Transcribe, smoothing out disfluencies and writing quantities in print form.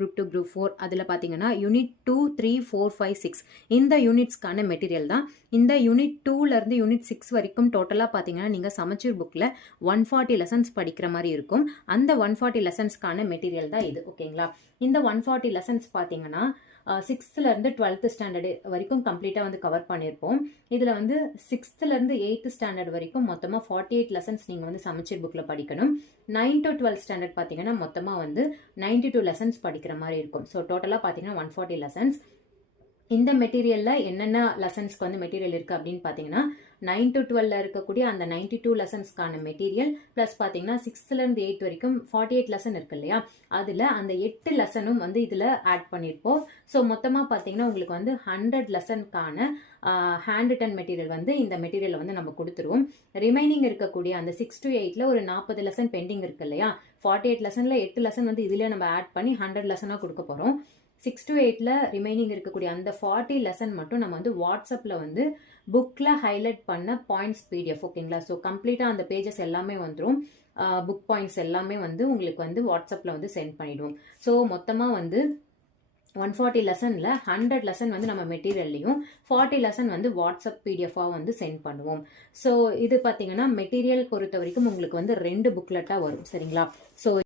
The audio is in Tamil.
குரூப் 2 குரூப் 4 அதில் பார்த்தீங்கன்னா யூனிட் 2 3 4 5 6 இந்த யூனிட்ஸ்க்கான மெட்டீரியல் தான். இந்த யூனிட் 2லேருந்து யூனிட் 6 வரைக்கும் டோட்டலாக பார்த்தீங்கன்னா நீங்கள் சமச்சீர் புக்கில் 140 லெசன்ஸ் படிக்கிற மாதிரி இருக்கும். அந்த 140 லெசன்ஸ்க்கான மெட்டீரியல் தான் இது. ஓகேங்களா? இந்த 140 லெசன்ஸ் பார்த்தீங்கன்னா 6th-லேருந்து 12th ஸ்டாண்டர்டு வரைக்கும் கம்ப்ளீட்டாக வந்து கவர் பண்ணியிருப்போம். இதில் வந்து 6th-லேருந்து 8th ஸ்டாண்டர்ட் வரைக்கும் மொத்தமாக 48 லெசன்ஸ் நீங்கள் வந்து சமச்சீர் புக்கில் படிக்கணும். 9 to 12 ஸ்டாண்டர்ட் பார்த்தீங்கன்னா மொத்தமாக வந்து 92 லெசன்ஸ் படிக்கிற மாதிரி இருக்கும். ஸோ டோட்டலாக பார்த்தீங்கன்னா 140 லெசன்ஸ். இந்த மெட்டீரியலில் என்னென்ன லெசன்ஸ்க்கு வந்து மெட்டீரியல் இருக்குது அப்படின்னு பார்த்தீங்கன்னா 9 to 12 இருக்கக்கூடிய அந்த 92 லெசன்ஸ்க்கான மெட்டீரியல் ப்ளஸ் பார்த்தீங்கன்னா 6th-லேருந்து 8th வரைக்கும் 48 லெசன் இருக்கு இல்லையா, அதில் அந்த 8 லெசனும் வந்து இதில் ஆட் பண்ணியிருப்போம். ஸோ மொத்தமாக பார்த்தீங்கன்னா உங்களுக்கு வந்து 100 லெசனுக்கான ஹேண்ட் ரிட்டன் மெட்டீரியல் வந்து இந்த மெட்டீரியலை வந்து நம்ம கொடுத்துருவோம். ரிமைனிங் இருக்கக்கூடிய அந்த 6 to 8ல் ஒரு 40 லெசன் பெண்டிங் இருக்கு இல்லையா, 48 லெசனில் 8 லெசன் வந்து இதிலே நம்ம ஆட் பண்ணி 100 லெசனாக கொடுக்க போகிறோம். 6 to 8ல் ரிமைனிங் இருக்கக்கூடிய அந்த 40 லெசன் மட்டும் நம்ம வந்து வாட்ஸ்அப்பில் வந்து புக்கில் ஹைலைட் பண்ண பாயிண்ட்ஸ் பிடிஎஃப். ஓகேங்களா? ஸோ கம்ப்ளீட்டாக அந்த பேஜஸ் எல்லாமே வந்துடும். புக் பாயிண்ட்ஸ் எல்லாமே வந்து உங்களுக்கு வந்து வாட்ஸ்அப்பில் வந்து சென்ட் பண்ணிவிடுவோம். ஸோ மொத்தமாக வந்து 140 லெசனில் 100 லெசன் வந்து நம்ம மெட்டீரியல்லையும் 40 லெசன் வந்து வாட்ஸ்அப் பிடிஎஃபாக வந்து சென்ட் பண்ணுவோம். ஸோ இது பார்த்தீங்கன்னா மெட்டீரியல் பொறுத்த வரைக்கும் உங்களுக்கு வந்து 2 புக்லெட்டாக வரும். சரிங்களா? ஸோ